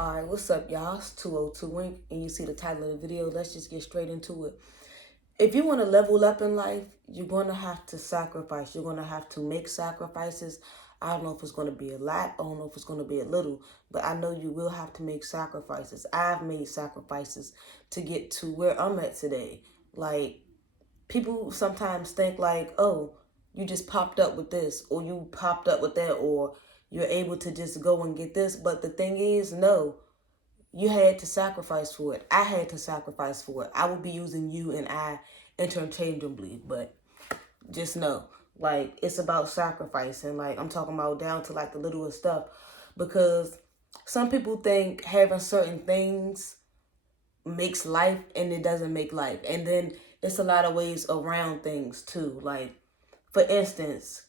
Alright, what's up, y'all? It's 202 Wink, and you see the title of the video. Let's just get straight into it. If you want to level up in life, you're going to have to sacrifice. You're going to have to make sacrifices. I don't know if it's going to be a lot. I don't know if it's going to be a little. But I know you will have to make sacrifices. I've made sacrifices to get to where I'm at today. Like, people sometimes think like, oh, you just popped up with this, or you popped up with that, or you're able to just go and get this. But the thing is, no, you had to sacrifice for it. I had to sacrifice for it. I would be using you and I interchangeably, but just know, like, it's about sacrificing. Like, I'm talking about down to like the littlest stuff, because some people think having certain things makes life, and it doesn't make life. And then it's a lot of ways around things too. Like, for instance,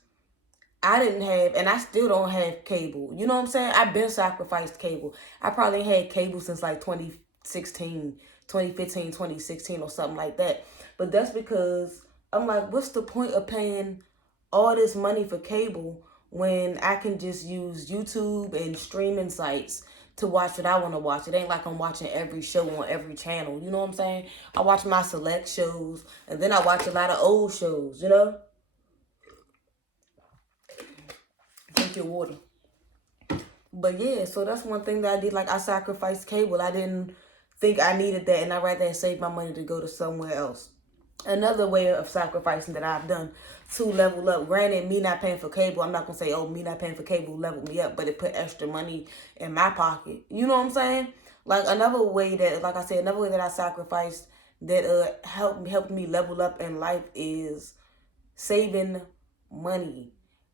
I didn't have, and I still don't have cable. You know what I'm saying? I've been sacrificed cable. I probably had cable since like 2016, 2015, 2016 or something like that. But that's because I'm like, what's the point of paying all this money for cable when I can just use YouTube and streaming sites to watch what I want to watch? It ain't like I'm watching every show on every channel. You know what I'm saying? I watch my select shows, and then I watch a lot of old shows, you know? Drink your water. But yeah, so that's one thing that I did. Like, I sacrificed cable. I didn't think I needed that, and I'd rather save my money to go to somewhere else. Another way of sacrificing that I've done to level up. Granted, me not paying for cable, I'm not going to say, oh, me not paying for cable leveled me up, but it put extra money in my pocket. You know what I'm saying? Like, another way that, like I said, another way that I sacrificed that helped me level up in life is saving money.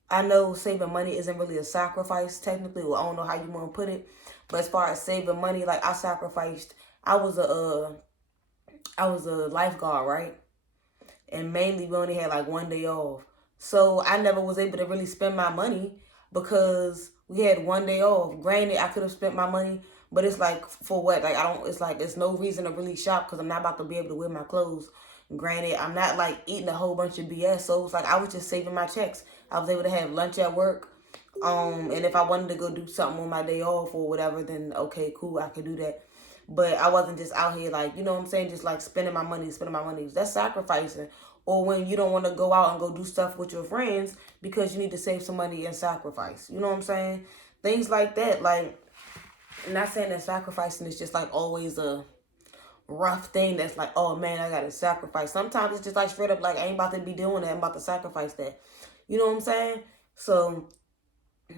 I know saving money isn't really a sacrifice technically, or I don't know how you want to put it, but as far as saving money, like, I sacrificed. I was a lifeguard, right? And mainly we only had like one day off, so I never was able to really spend my money because we had one day off. Granted, I could have spent my money, but it's like, for what? Like, I don't. It's like, there's no reason to really shop because I'm not about to be able to wear my clothes. Granted, I'm not like eating a whole bunch of BS, so it's like I was just saving my checks. I was able to have lunch at work. And if I wanted to go do something on my day off or whatever, then okay, cool, I could do that. But I wasn't just out here like, you know what I'm saying, just like spending my money. That's sacrificing. Or when you don't want to go out and go do stuff with your friends because you need to save some money and sacrifice. You know what I'm saying? Things like that. Like, I'm not saying that sacrificing is just like always a rough thing that's like, oh man, I gotta sacrifice. Sometimes it's just like straight up like, I ain't about to be doing that, I'm about to sacrifice that. You know what I'm saying? So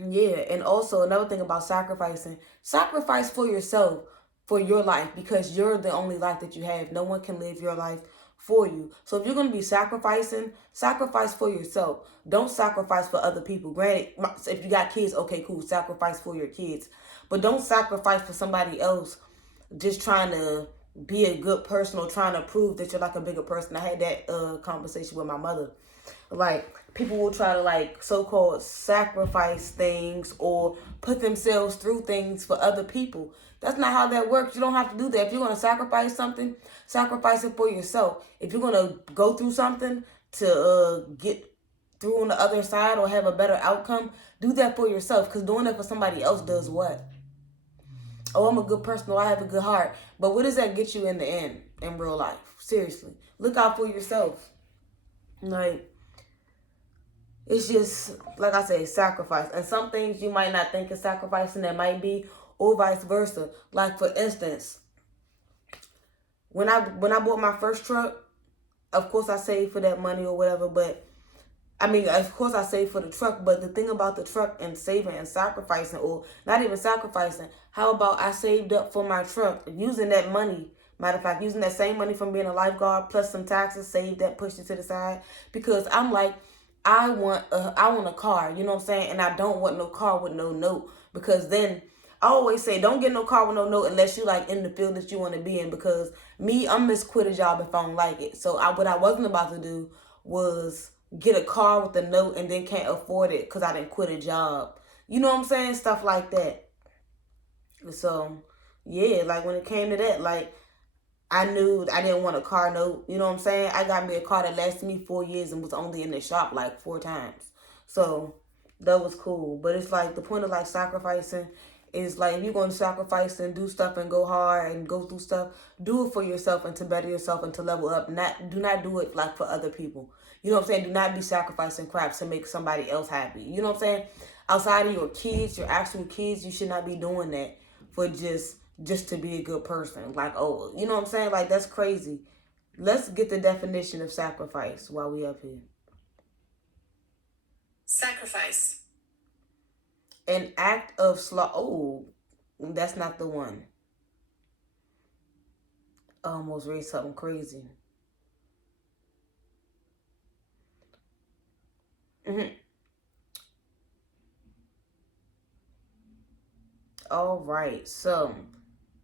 yeah. And also another thing about sacrificing, sacrifice for yourself, for your life, because you're the only life that you have. No one can live your life for you. So if you're going to be sacrificing, sacrifice for yourself. Don't sacrifice for other people. Granted, if you got kids, okay, cool, sacrifice for your kids. But don't sacrifice for somebody else just trying to be a good person or trying to prove that you're like a bigger person. I had that conversation with my mother. Like, people will try to like so-called sacrifice things or put themselves through things for other people. That's not how that works. You don't have to do that. If you're going to sacrifice something, sacrifice it for yourself. If you're going to go through something to get through on the other side or have a better outcome, do that for yourself. Because doing that for somebody else does what? Oh, I'm a good person, or I have a good heart. But what does that get you in the end, in real life? Seriously. Look out for yourself. Like, it's just, like I say, sacrifice. And some things you might not think is sacrificing, that might be, or vice versa. Like, for instance, when I bought my first truck, of course I saved for that money or whatever, but I mean, of course I saved for the truck, but the thing about the truck and saving and sacrificing, or not even sacrificing, how about I saved up for my truck, using that money, matter of fact, using that same money from being a lifeguard plus some taxes, saved that, pushed it to the side, because I'm like, I want a car, you know what I'm saying? And I don't want no car with no note, because then I always say, don't get no car with no note unless you like in the field that you want to be in, because me, I'm just quit a job if I don't like it. So what I wasn't about to do was get a car with a note and then can't afford it because I didn't quit a job. You know what I'm saying? Stuff like that. So yeah, like when it came to that, like, I knew I didn't want a car note. You know what I'm saying? I got me a car that lasted me 4 years and was only in the shop like 4 times. So that was cool. But it's like the point of like sacrificing It's like, if you're going to sacrifice and do stuff and go hard and go through stuff, do it for yourself and to better yourself and to level up. Do not do it like for other people. You know what I'm saying? Do not be sacrificing crap to make somebody else happy. You know what I'm saying? Outside of your kids, your actual kids, you should not be doing that for just to be a good person. Like, oh, you know what I'm saying? Like, that's crazy. Let's get the definition of sacrifice while we up here. Sacrifice. An act of oh, that's not the one. I almost read something crazy. All right, so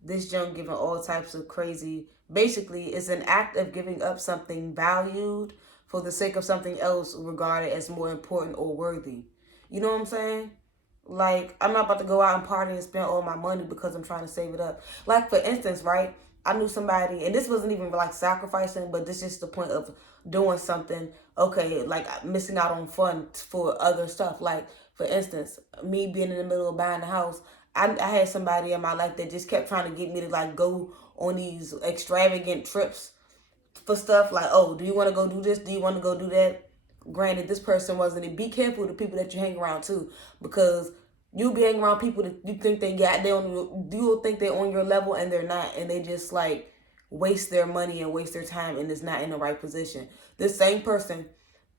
this junk giving all types of crazy. Basically, it's an act of giving up something valued for the sake of something else regarded as more important or worthy. You know what I'm saying? Like, I'm not about to go out and party and spend all my money because I'm trying to save it up. Like, for instance, right? I knew somebody, and this wasn't even like sacrificing, but this is just the point of doing something, okay, like missing out on fun for other stuff. Like, for instance, me being in the middle of buying a house, I had somebody in my life that just kept trying to get me to like go on these extravagant trips for stuff. Like, oh, do you want to go do this? Do you want to go do that? Granted, this person wasn't it. Be careful with the people that you hang around too, because you'll be hanging around people that you think you'll think they're on your level and they're not, and they just like waste their money and waste their time and is not in the right position. This same person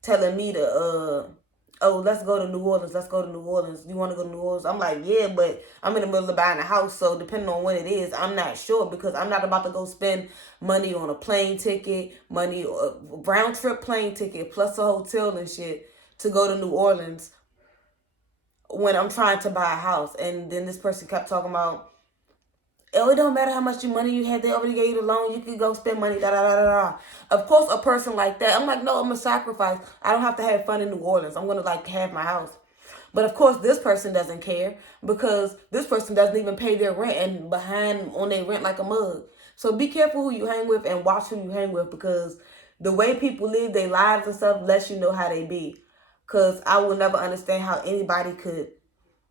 telling me to oh, let's go to New Orleans. Let's go to New Orleans. You want to go to New Orleans? I'm like, yeah, but I'm in the middle of buying a house. So depending on when it is, I'm not sure, because I'm not about to go spend money on a plane ticket, round trip plane ticket, plus a hotel and shit to go to New Orleans when I'm trying to buy a house. And then this person kept talking about, oh, it don't matter how much money you had. They already gave you the loan. You could go spend money, da, da, da, da, da. Of course, a person like that, I'm like, no, I'm going to sacrifice. I don't have to have fun in New Orleans. I'm going to, like, have my house. But, of course, this person doesn't care, because this person doesn't even pay their rent and behind on their rent like a mug. So be careful who you hang with and watch who you hang with, because the way people live their lives and stuff lets you know how they be. Because I will never understand how anybody could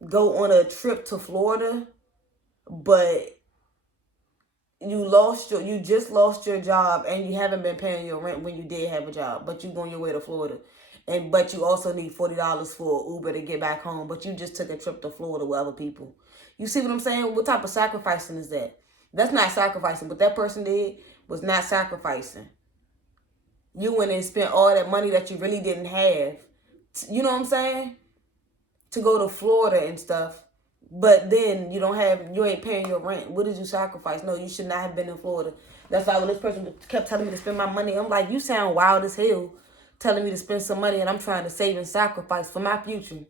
go on a trip to Florida, but you just lost your job and you haven't been paying your rent when you did have a job, but you on your way to Florida, but you also need $40 for Uber to get back home, but you just took a trip to Florida with other people. You see what I'm saying? What type of sacrificing is that? That's not sacrificing. What that person did was not sacrificing. You went and spent all that money that you really didn't have. You know what I'm saying? To go to Florida and stuff. But then you ain't paying your rent. What did you sacrifice? No, you should not have been in Florida. That's why when this person kept telling me to spend my money, I'm like, you sound wild as hell telling me to spend some money, and I'm trying to save and sacrifice for my future.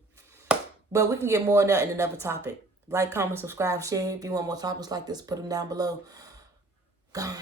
But we can get more of that in another topic. Like, comment, subscribe, share. If you want more topics like this, put them down below. Gone.